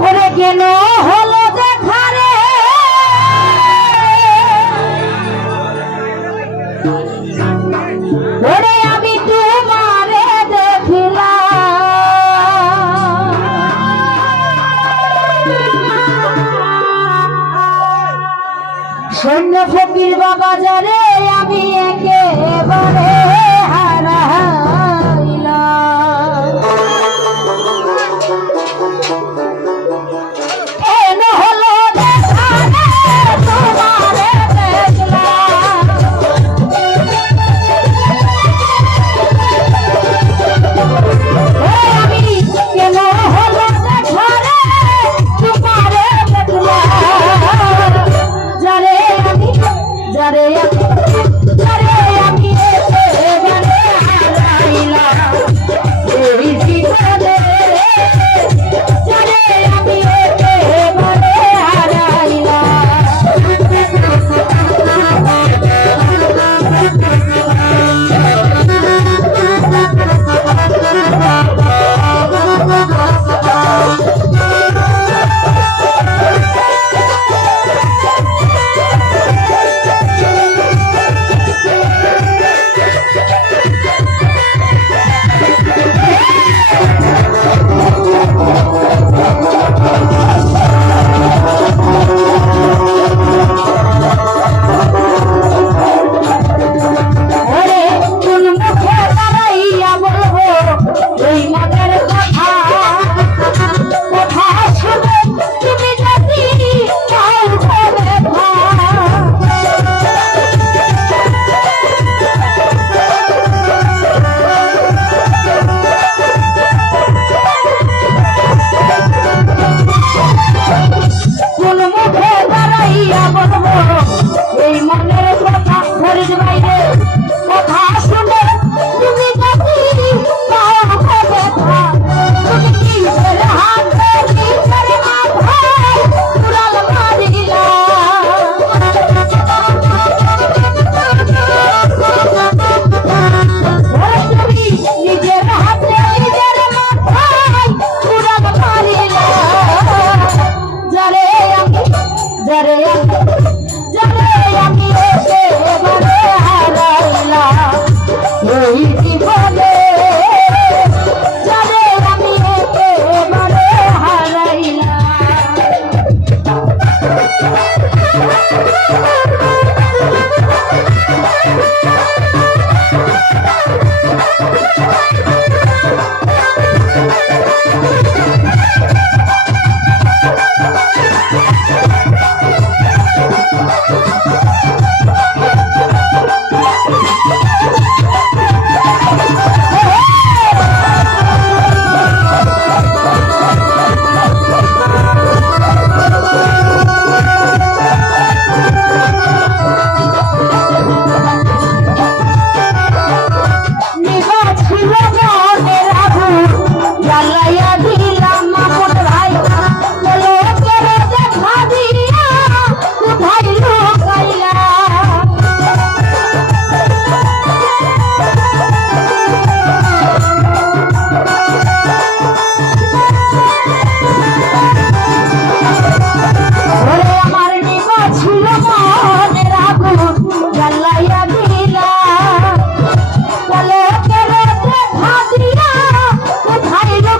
ওরে গেল হলো দেখা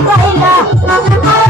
কইলা